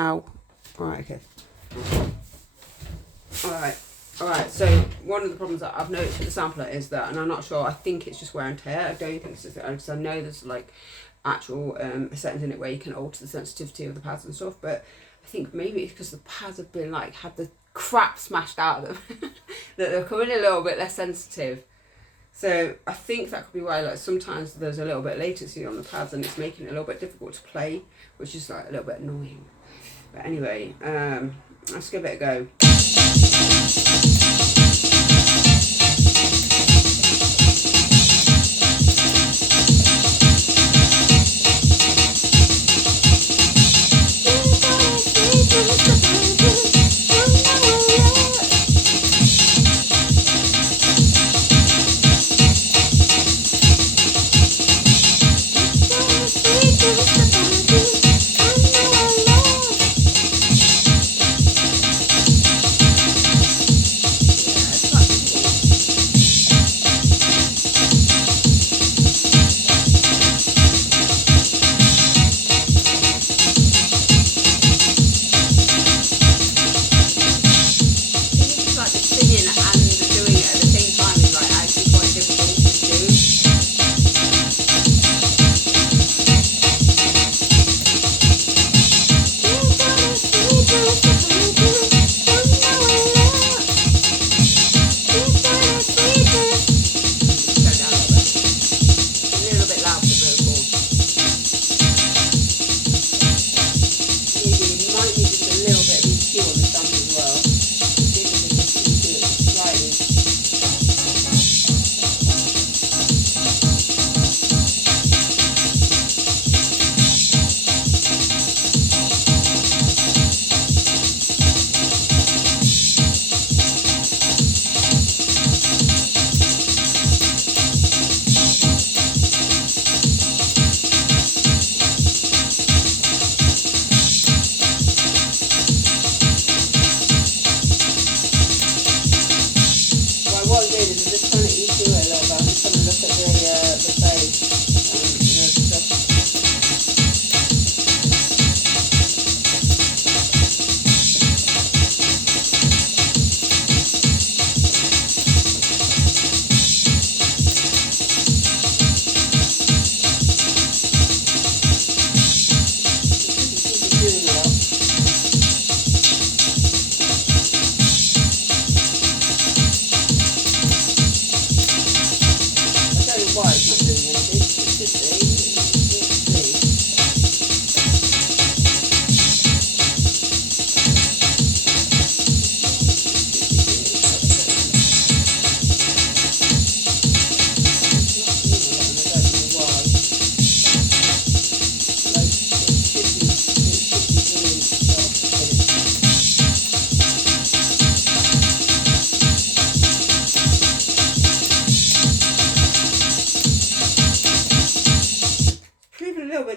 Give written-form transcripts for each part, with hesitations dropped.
Ow. Alright, okay. Alright, so one of the problems that I've noticed with the sampler is that, and I'm not sure, I think it's just wear and tear. I don't think it's just, because I know there's like actual settings in it where you can alter the sensitivity of the pads and stuff, but I think maybe it's because the pads have been like, had the crap smashed out of them, that they're coming a little bit less sensitive. So I think that could be why, like, sometimes there's a little bit of latency on the pads and it's making it a little bit difficult to play, which is like a little bit annoying. But anyway, let's give it a go.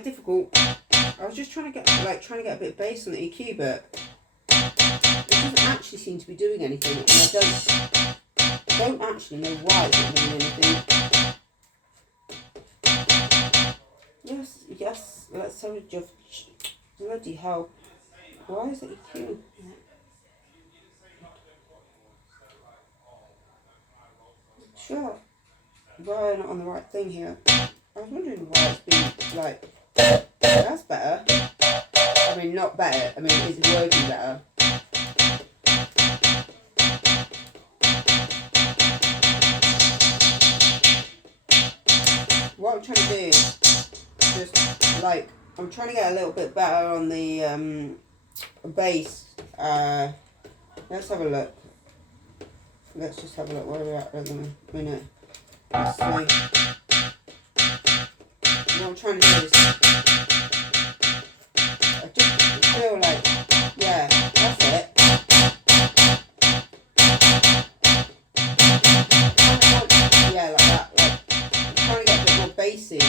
Difficult. I was just trying to get a bit of bass on the EQ, but it doesn't actually seem to be doing anything, and I don't actually know why it's not doing anything. Yes, let's have a just bloody hell. Why is it EQ? Sure. Why am I not on the right thing here? I was wondering why it's been like, that's better. I mean, not better. I mean, it's working better. What I'm trying to do is just like, I'm trying to get a little bit better on the bass. Let's have a look. Let's just have a look where we're at in a minute. Let's see. What I'm trying to do is, I just feel like, yeah, that's it. Yeah, like that. Like, I'm trying to get a bit more bassy.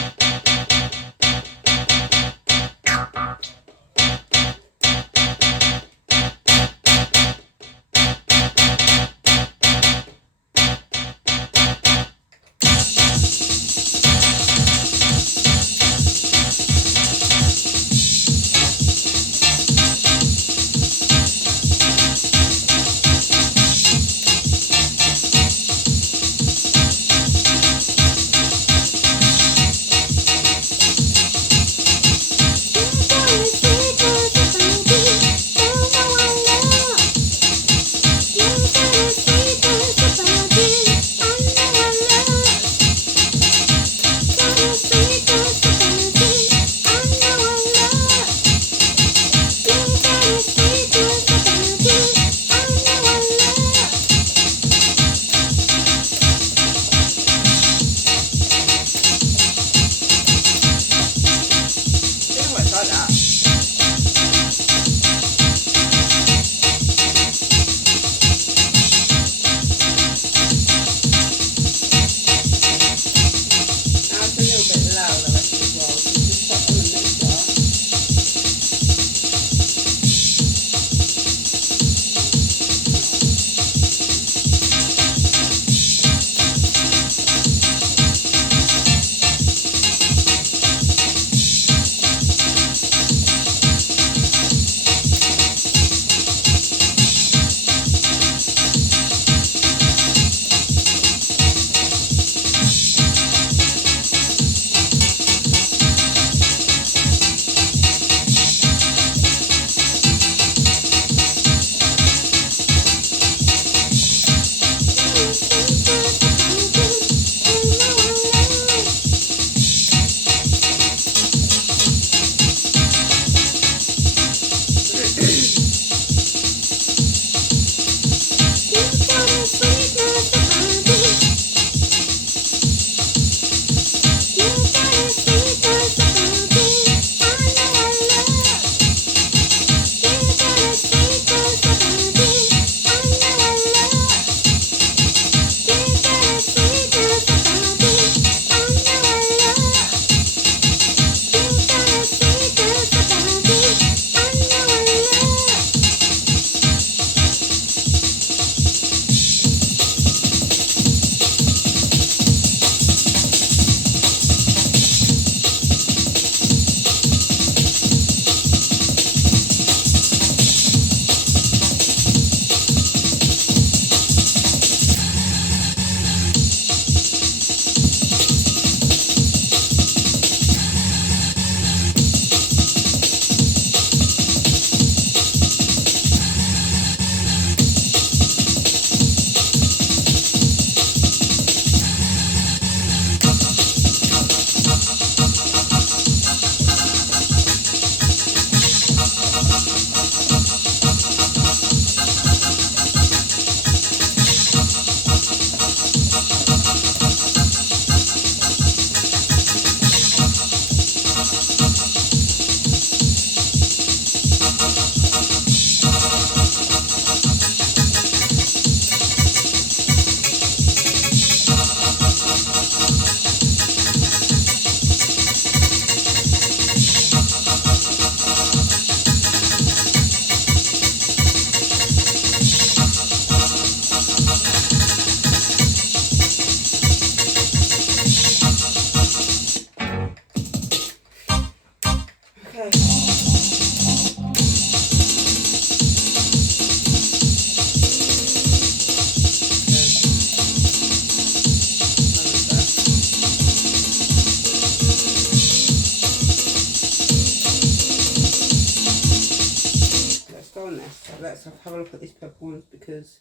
go on this. Let's have a look at these purple ones because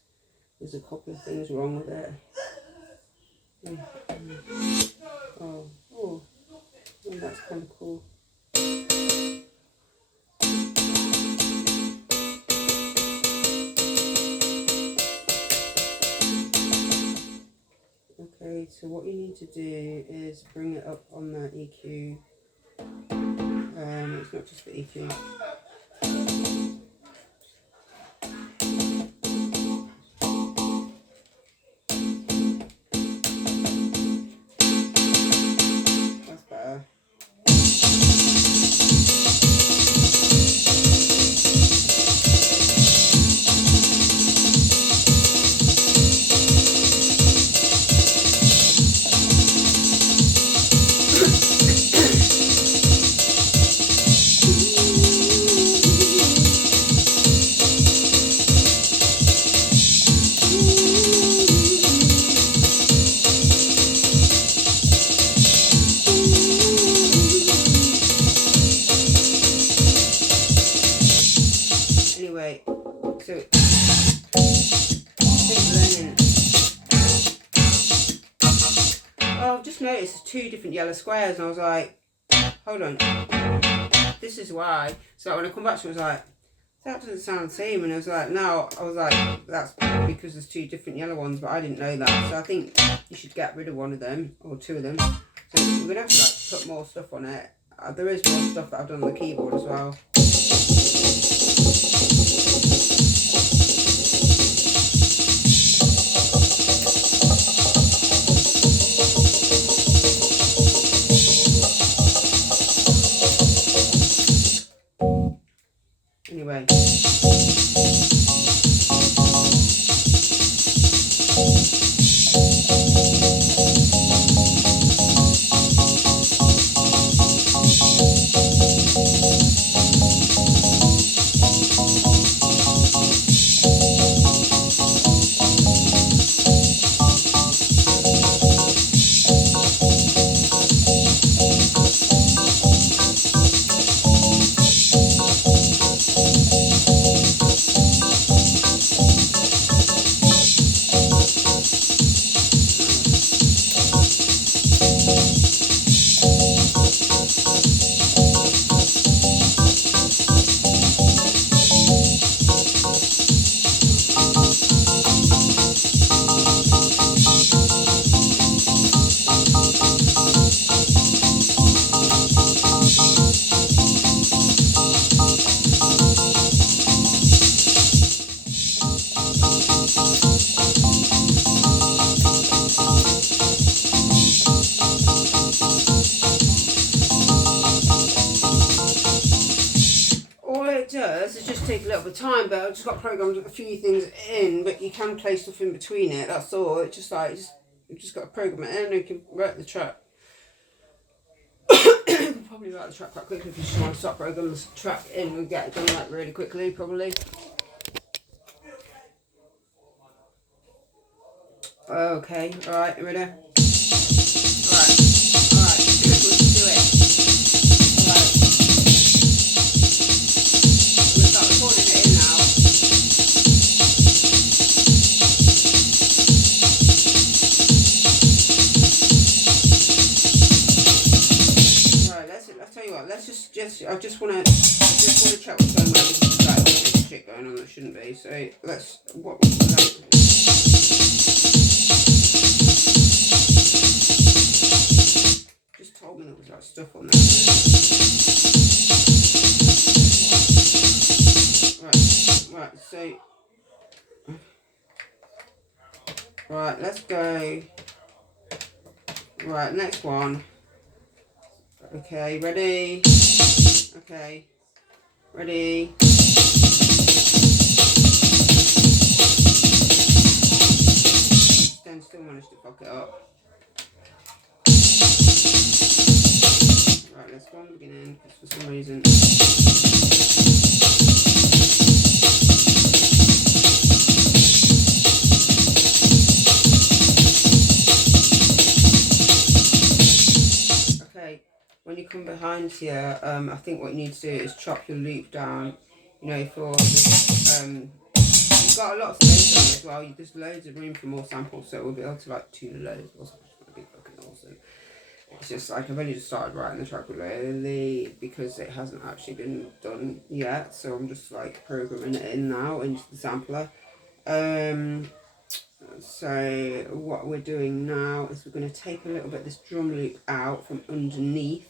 there's a couple of things wrong with it. Oh, that's kind of cool. Okay, so what you need to do is bring it up on the EQ. It's not just the EQ. That's better. Noticed 2 different yellow squares, and I was like, hold on, this is why. So when I come back to it, I was like, that doesn't sound the same, and I was like, no, I was like, that's because there's 2 different yellow ones, but I didn't know that. So I think you should get rid of one of them, or 2 of them. So we're gonna have to like put more stuff on it. There is more stuff that I've done on the keyboard as well. Anyway. Take a little bit of time, but I've just got programmed a few things in, but you can play stuff in between it, that's all. It's just like, you've just got to program it in and you can write the track. You can probably write the track quite quickly if you just want to start programming the track in. We'll get it done like really quickly, probably. Okay, alright, you ready? Alright, let's do it. I just want to check what's going on. There's shit going on that shouldn't be. So let's what was that? Just told me there was like stuff on there. Right. So right, let's go. Right, next one. Okay, ready? Okay, ready? Then still managed to fuck it up. Right, let's go on the beginning, because for some reason... When you come behind here, I think what you need to do is chop your loop down you know, for this, you've got a lot of space on it as well. There's loads of room for more samples, so we'll be able to like tune loads or something. It'll be fucking awesome. It's just like I've only just started writing the track lately because it hasn't actually been done yet, so I'm just like programming it in now into the sampler. So what we're doing now is we're going to take a little bit of this drum loop out from underneath,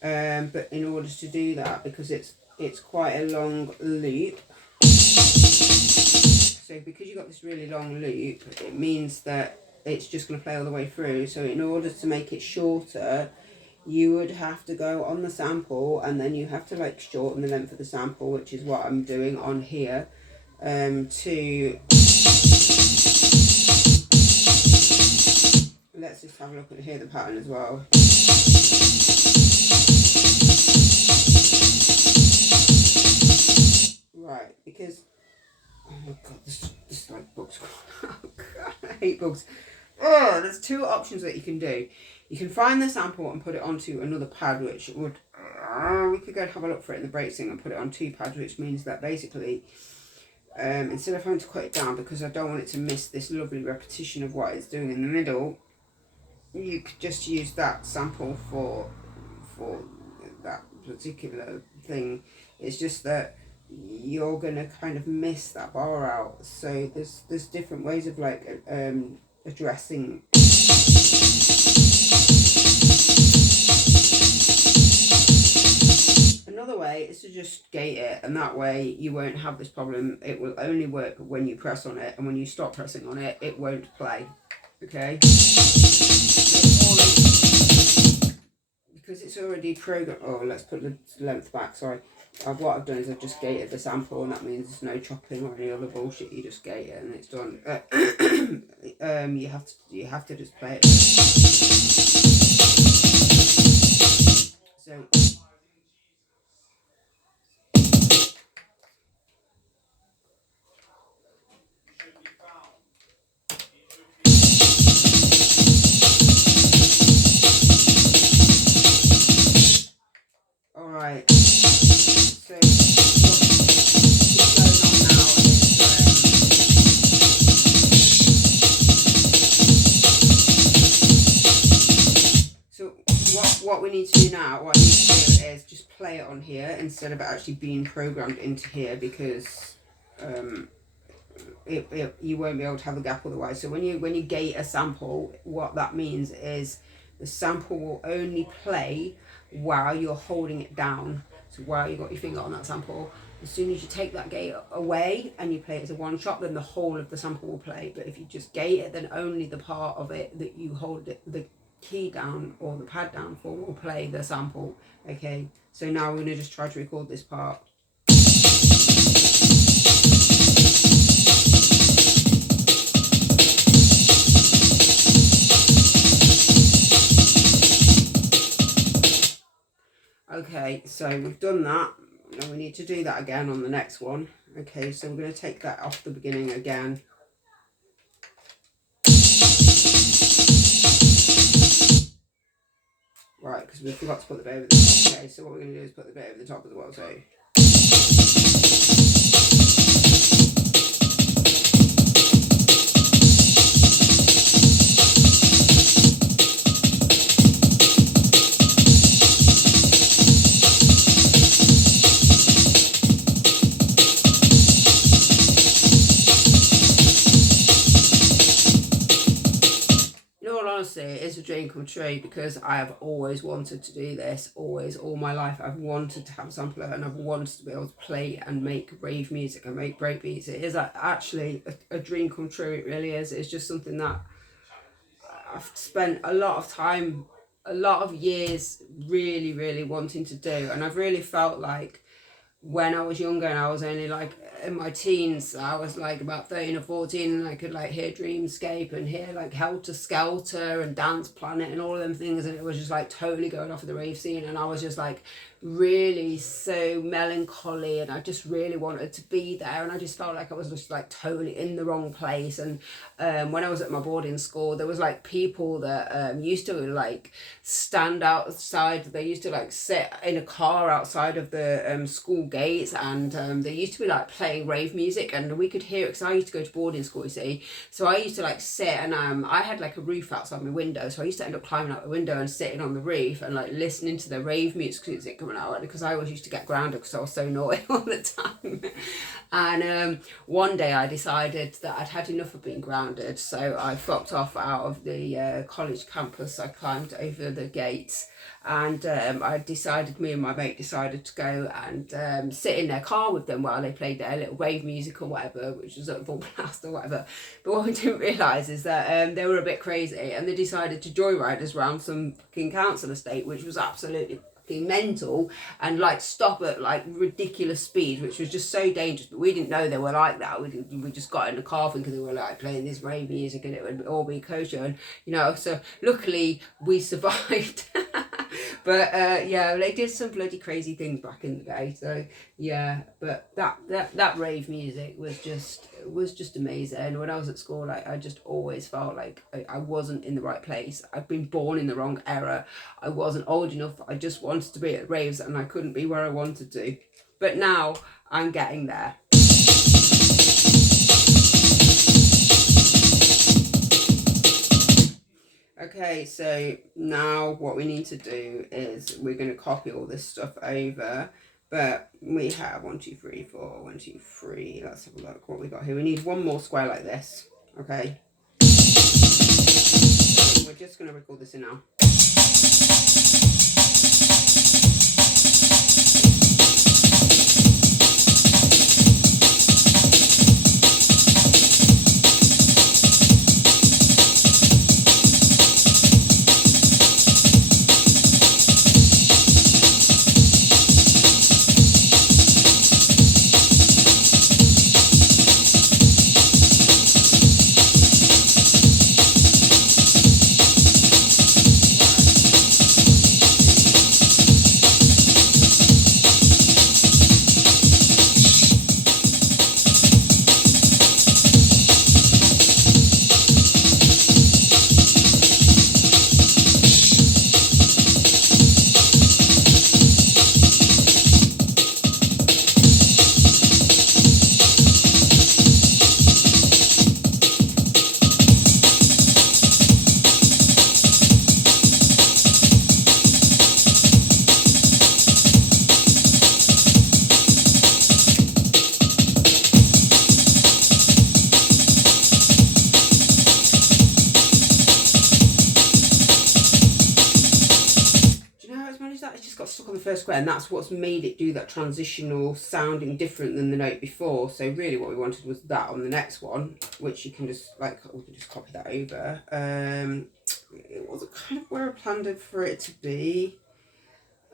but in order to do that, because it's quite a long loop, so because you've got this really long loop, it means that it's just going to play all the way through. So in order to make it shorter, you would have to go on the sample and then you have to like shorten the length of the sample, which is what I'm doing on here, to, let's just have a look and hear the pattern as well. Right, because, oh my god, this like bugs. Oh god, I hate bugs. Oh, there's two options that you can do. You can find the sample and put it onto another pad, which would, we could go and have a look for it in the break thing and put it on two pads, which means that basically, instead of having to cut it down, because I don't want it to miss this lovely repetition of what it's doing in the middle, you could just use that sample for that particular thing. It's just that you're gonna kind of miss that bar out. So there's different ways of like addressing. Another way is to just gate it, and that way you won't have this problem. It will only work when you press on it, and when you stop pressing on it, it won't play. Okay? Because it's already programmed. Oh, let's put the length back, sorry. What I've done is I've just gated the sample, and that means there's no chopping or any other bullshit. You just gate it and it's done. You have to just play it. So all right. So what we need to do now, what I need to do is just play it on here instead of it actually being programmed into here, because you won't be able to have a gap otherwise. So when you gate a sample, what that means is the sample will only play while you're holding it down. So while you've got your finger on that sample, as soon as you take that gate away and you play it as a one shot, then the whole of the sample will play. But if you just gate it, then only the part of it that you hold the key down or the pad down for will play the sample. Okay, so now we're going to just try to record this part. Okay, so we've done that. Now we need to do that again on the next one. Okay, so we're going to take that off the beginning again. Right, because we forgot to put the bit over the top. Okay, so what we're going to do is put the bit over the top as well. So it's a dream come true, because I have always wanted to do this, always, all my life. I've wanted to have a sampler and I've wanted to be able to play and make rave music and make breakbeats. It is actually a dream come true, it really is. It's just something that I've spent a lot of time, a lot of years really, really wanting to do. And I've really felt like when I was younger and I was only like in my teens, I was like about 13 or 14, and I could like hear Dreamscape and hear like Helter Skelter and Dance Planet and all of them things, and it was just like totally going off of the rave scene, and I was just like really so melancholy, and I just really wanted to be there, and I just felt like I was just like totally in the wrong place. And when I was at my boarding school, there was like people that used to like stand outside. They used to like sit in a car outside of the school gates, and they used to be like playing rave music, and we could hear it because I used to go to boarding school, you see. So I used to like sit, and I had like a roof outside my window, so I used to end up climbing out the window and sitting on the roof and like listening to the rave music coming out, because I always used to get grounded because I was so naughty all the time. And one day I decided that I'd had enough of being grounded, so I fucked off out of the college campus. I climbed over the gates, and me and my mate decided to go and sit in their car with them while they played their little rave music or whatever, which was at full blast or whatever. But what we didn't realise is that they were a bit crazy, and they decided to joyride us around some fucking council estate, which was absolutely fucking mental, and like stop at like ridiculous speed, which was just so dangerous. But we didn't know they were like that. We just got in the car thinking they were like playing this rave music and it would all be kosher, and you know, so luckily we survived. But yeah, they did some bloody crazy things back in the day. So yeah, but that rave music was just amazing. And when I was at school, like, I just always felt like I wasn't in the right place. I'd been born in the wrong era. I wasn't old enough. I just wanted to be at raves, and I couldn't be where I wanted to. But now I'm getting there. Okay, so now what we need to do is we're going to copy all this stuff over, but we have 1, 2, 3, 4, 1, 2, 3. Let's have a look what we got here. We need one more square like this. Okay, so we're just going to record this in now. First square, and that's what's made it do that transitional sounding different than the note before. So really what we wanted was that on the next one, which you can just like, we can just copy that over. It wasn't kind of where I planned it for it to be.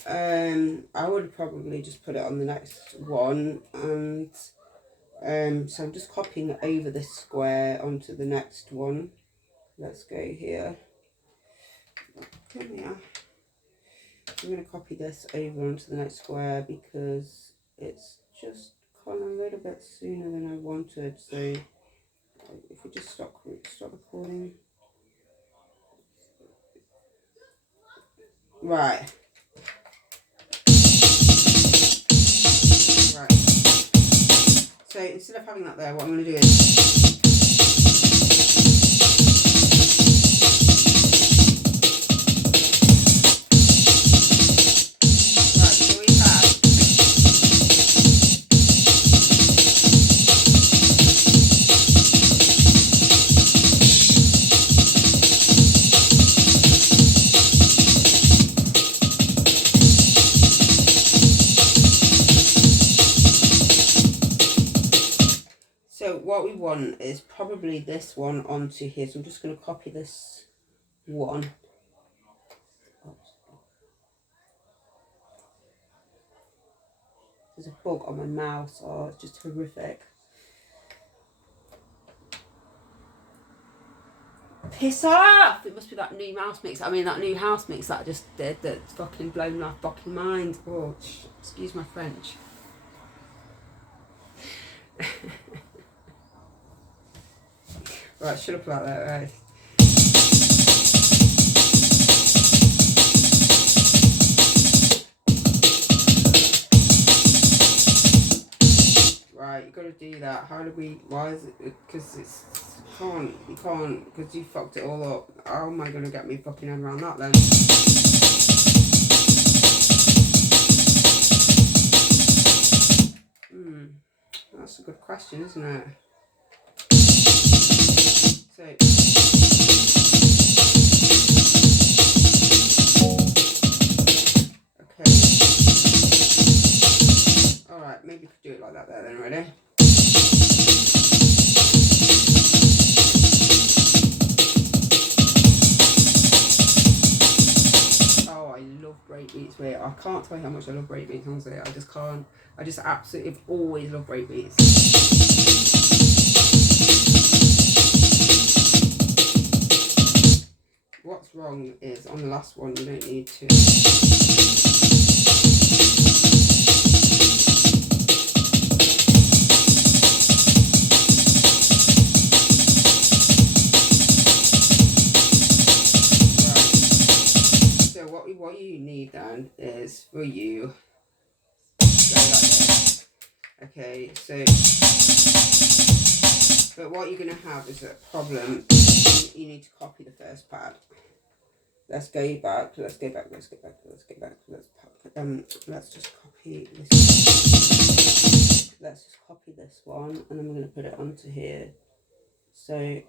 I would probably just put it on the next one, and so I'm just copying it over this square onto the next one. Let's go here. Come here. I'm going to copy this over onto the next square because it's just gone a little bit sooner than I wanted. So if we just stop recording. Right. So instead of having that there, what I'm going to do is... what we want is probably this one onto here, so I'm just going to copy this one. There's a bug on my mouse, oh, it's just horrific. Piss off! It must be that new mouse mix. I mean, that new house mix that I just did that's fucking blown my fucking mind. Oh, excuse my French. Right, shut up about that, right? Right, you gotta do that. How do we, why is it, because it's, you can't, because you fucked it all up. How am I gonna get me fucking head around that then? That's a good question, isn't it? So, okay. Alright, maybe you could do it like that there then, ready? Oh, I love breakbeats. Wait, I can't tell you how much I love breakbeats, honestly. I just can't. I just absolutely have always loved breakbeats. What's wrong is on the last one you don't need to. Right. So what you need then is for you. Okay, so but what you're going to have is a problem. You need to copy the first pad. Let's go back. Let's just copy this. Let's just copy this one, and then we're going to put it onto here, so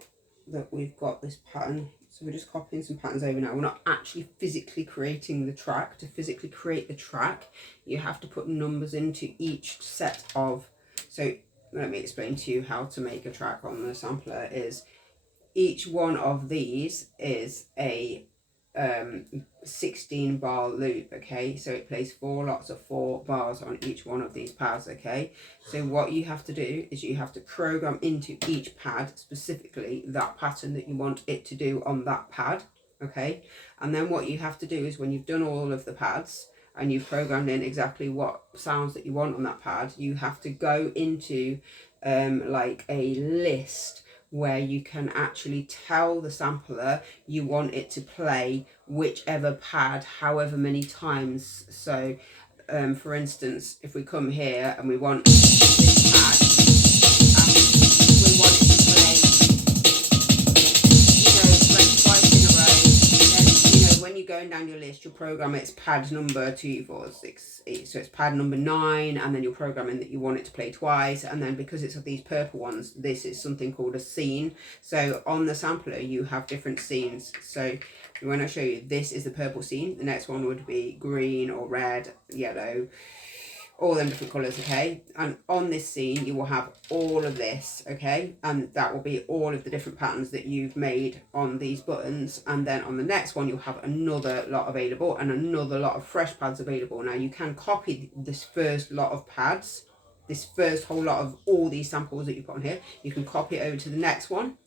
that we've got this pattern. So we're just copying some patterns over now. We're not actually physically creating the track. To physically create the track, you have to put numbers into each set of. So let me explain to you how to make a track on the sampler. Is each one of these is a 16 bar loop, okay? So it plays 4 lots of 4 bars on each one of these pads, okay? So what you have to do is you have to program into each pad specifically that pattern that you want it to do on that pad, okay? And then what you have to do is when you've done all of the pads and you've programmed in exactly what sounds that you want on that pad, you have to go into like a list where you can actually tell the sampler you want it to play whichever pad however many times. So for instance, if we come here and we want this pad and we want it to play, like twice in a row, then when you're going down your list, you'll program it's pad number 2, 4, 6, 8. So it's pad number 9, and then you'll program in that you want it to play twice. And then because it's of these purple ones, this is something called a scene. So on the sampler, you have different scenes. So when I show you, this is the purple scene. The next one would be green or red, yellow, all them different colours, okay? And on this scene, you will have all of this, okay? And that will be all of the different patterns that you've made on these buttons. And then on the next one, you'll have another lot available and another lot of fresh pads available. Now, you can copy this first lot of pads, this first whole lot of all these samples that you put on here. You can copy it over to the next one.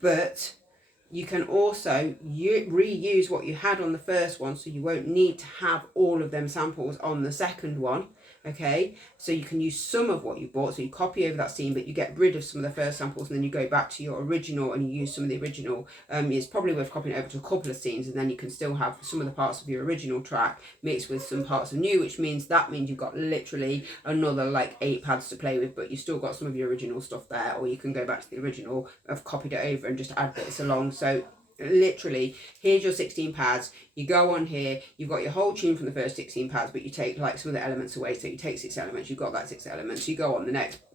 But you can also reuse what you had on the first one, so you won't need to have all of them samples on the second one. Okay, so you can use some of what you bought, so you copy over that scene, but you get rid of some of the first samples, and then you go back to your original and you use some of the original. It's probably worth copying it over to a couple of scenes, and then you can still have some of the parts of your original track mixed with some parts of new, which means you've got literally another like 8 pads to play with, but you still got some of your original stuff there. Or you can go back to the original, I've copied it over and just add bits along. So literally, here's your 16 pads. You go on here, you've got your whole tune from the first 16 pads, but you take like some of the elements away. So you take 6 elements, you've got that 6 elements. You go on the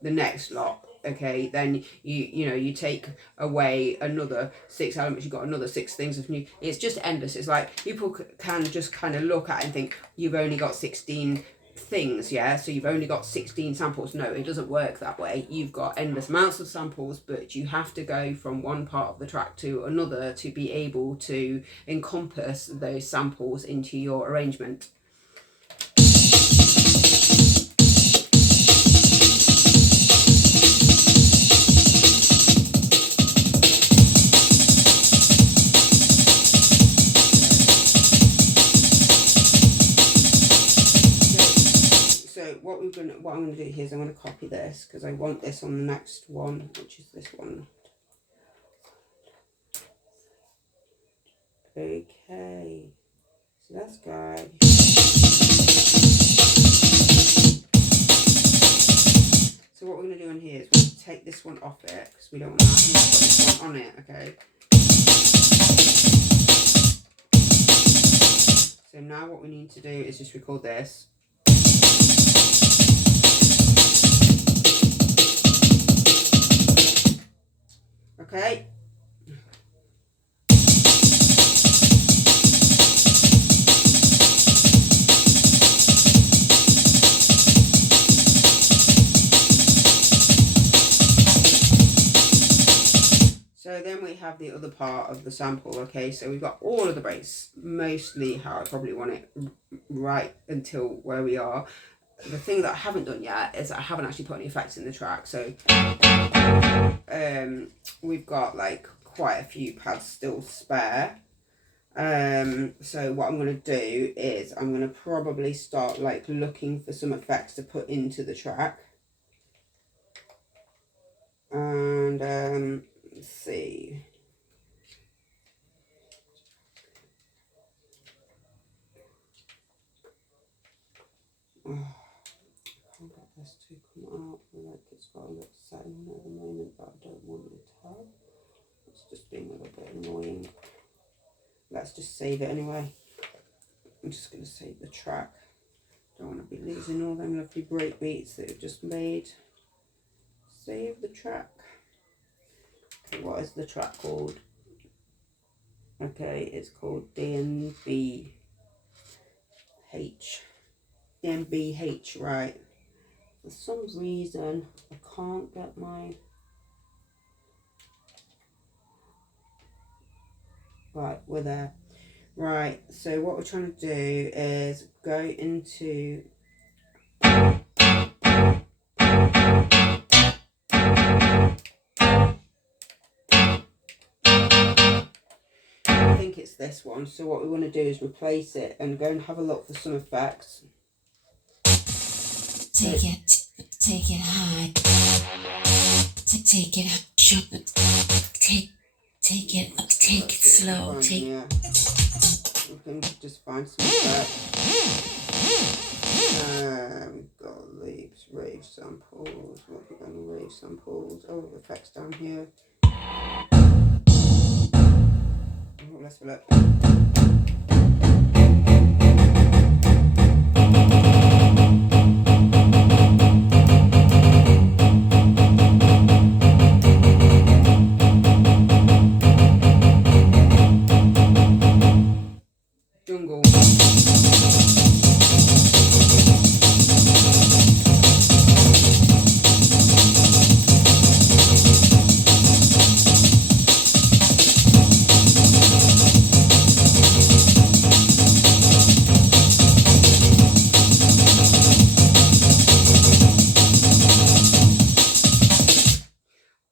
next lot, okay? Then you take away another 6 elements, you've got another 6 things of new. It's just endless. It's like people can just kind of look at it and think you've only got 16 things, yeah, so you've only got 16 samples. No, it doesn't work that way. You've got endless amounts of samples, but you have to go from one part of the track to another to be able to encompass those samples into your arrangement. what I'm going to do here is I'm going to copy this because I want this on the next one, which is this one. Okay, so that's good. So what we're going to do in here is we're going to take this one off it because we don't want that. I'm going to put this one on it, okay? So now what we need to do is just record this. Okay. So then we have the other part of the sample, okay? So we've got all of the bass, mostly how I probably want it right until where we are. The thing that I haven't done yet is I haven't actually put any effects in the track. So we've got like quite a few pads still spare. So what I'm going to do is I'm going to probably start like looking for some effects to put into the track. And let's see. Oh, I can't get this to come out. Like it's got a little setting at the moment that I don't want it to have. It's just being a little bit annoying. Let's just save it anyway. I'm just going to save the track. Don't want to be losing all them lovely break beats that we've just made. Save the track. Okay, what is the track called? Okay, it's called DNBH. DNBH, right. For some reason, I can't get my... Right, we're there. Right, so what we're trying to do is go into... I think it's this one. So what we want to do is replace it and go and have a look for some effects. Take it high. Take it short. Take it slow. Yeah. We can just find some effects. We've got rave samples. What have we got in rave samples? Oh, effects down here. Oh, let's have a look. Jungle.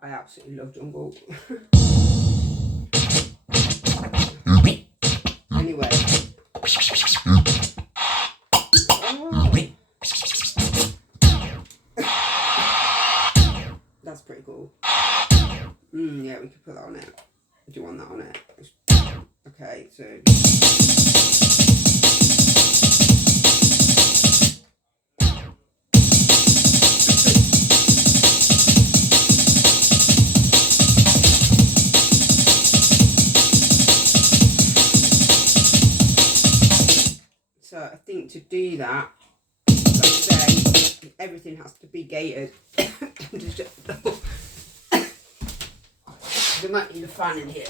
I absolutely love jungle. Anyway. That's pretty cool. Yeah, we could put that on it. Do you want that on it? Okay, so... So I think to do that, like I say, everything has to be gated. We might need a fan in here.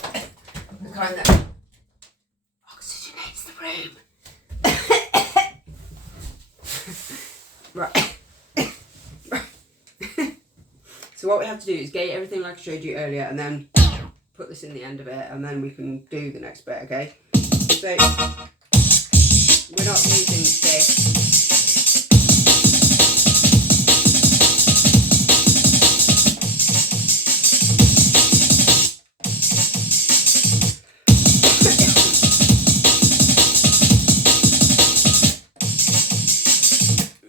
The kind that oxygenates the room. Right. So what we have to do is gate everything like I showed you earlier and then put this in the end of it and then we can do the next bit, okay? So we're not using this.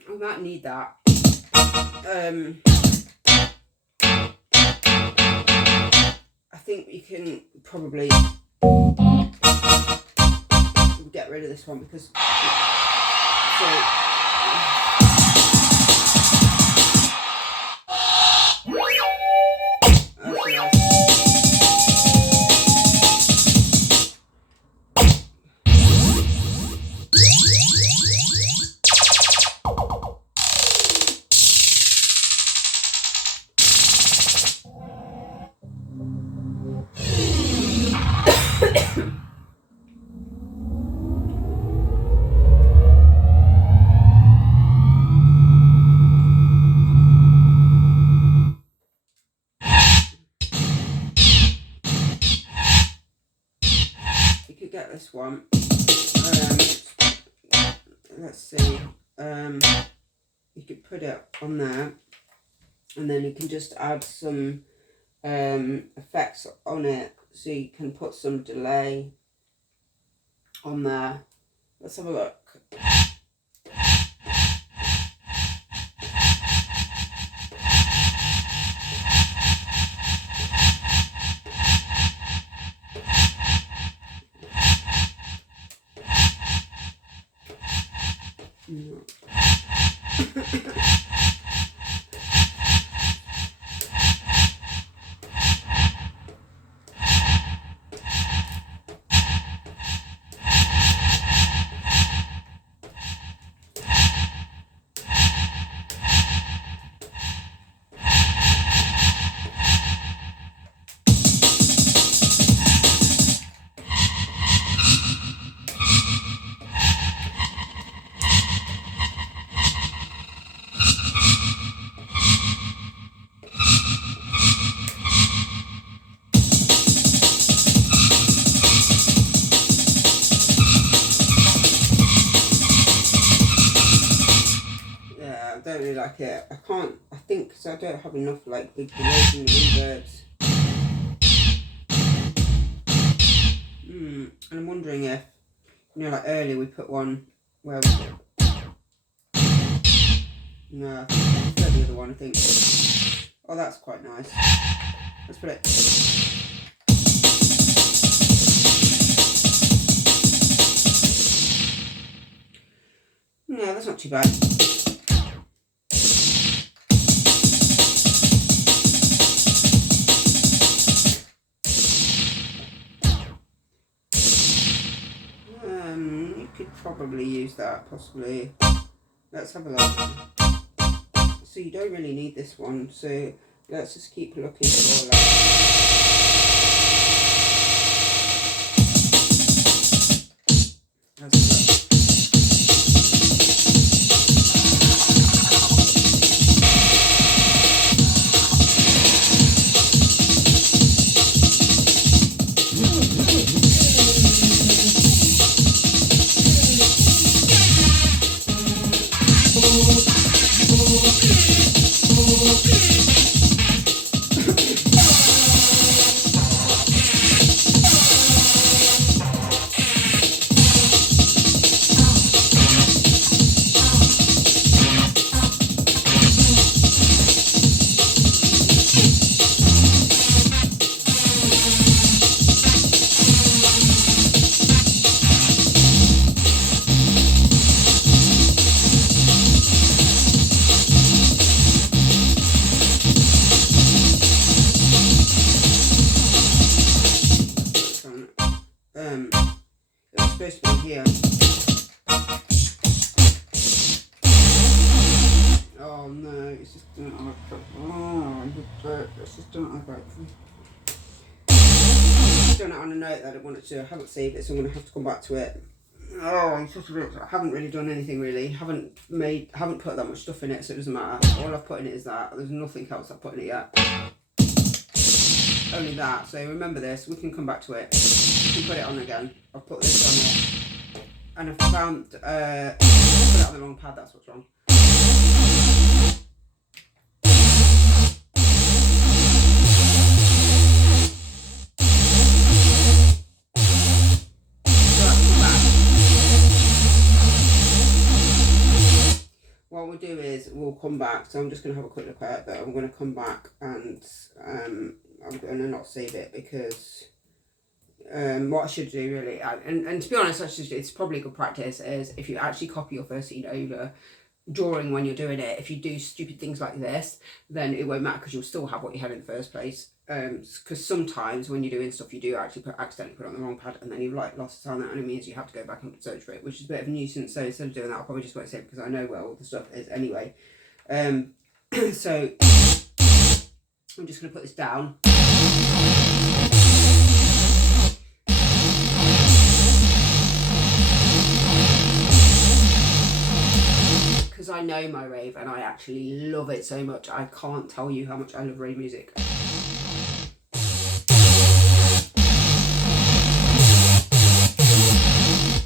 I might need that. I think you can probably get rid of this one because you could get this one. Let's see. You could put it on there, and then you can just add some effects on it. So you can put some delay on there. Let's have a look. I don't really like it. I can't, I think because I don't have enough like big delays and reverbs. And I'm wondering if, you know, like earlier we put one, where was it? No, I think the other one, I think. Oh, that's quite nice. Let's put it. No, that's not too bad. You could probably use that, possibly. Let's have a look. So you don't really need this one, so let's just keep looking for that. Let's have a look. It's supposed to be here. Oh no, it's just doing it on a it's just doing it on a done it on a note that I didn't want it to. I haven't saved it, so I'm gonna have to come back to it. Oh, I'm such a bit, I haven't really done anything really. Haven't put that much stuff in it, so it doesn't matter. All I've put in it is that. There's nothing else I've put in it yet. Only that. So remember this. We can come back to it. We can put it on again. I'll put this on it. And I found put it on the wrong pad. That's what's wrong. What we'll do is we'll come back. So I'm just going to have a quick look at that. I'm going to come back and I'm going to not save it because what I should do really, and to be honest, it's probably a good practice, is if you actually copy your first scene over during when you're doing it, if you do stupid things like this, then it won't matter because you'll still have what you had in the first place. Because sometimes when you're doing stuff, you do actually accidentally put it on the wrong pad, and then you've like lost the sound, and it means you have to go back and search for it, which is a bit of a nuisance. So instead of doing that, I'll probably just won't save it because I know where all the stuff is anyway. So I'm just going to put this down. Because I know my rave and I actually love it so much. I can't tell you how much I love rave music.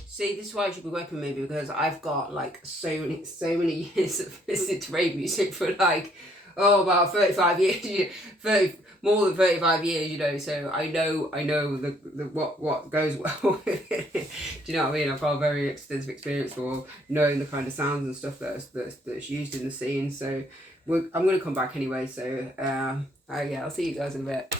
See, this is why I should be working with me, because I've got like so many years of listening to rave music for like, about 35 years, more than 35 years, you know, so I know the what goes well with it. Do you know what I mean? I've got a very extensive experience for knowing the kind of sounds and stuff that's used in the scene. So I'm going to come back anyway, so yeah, I'll see you guys in a bit.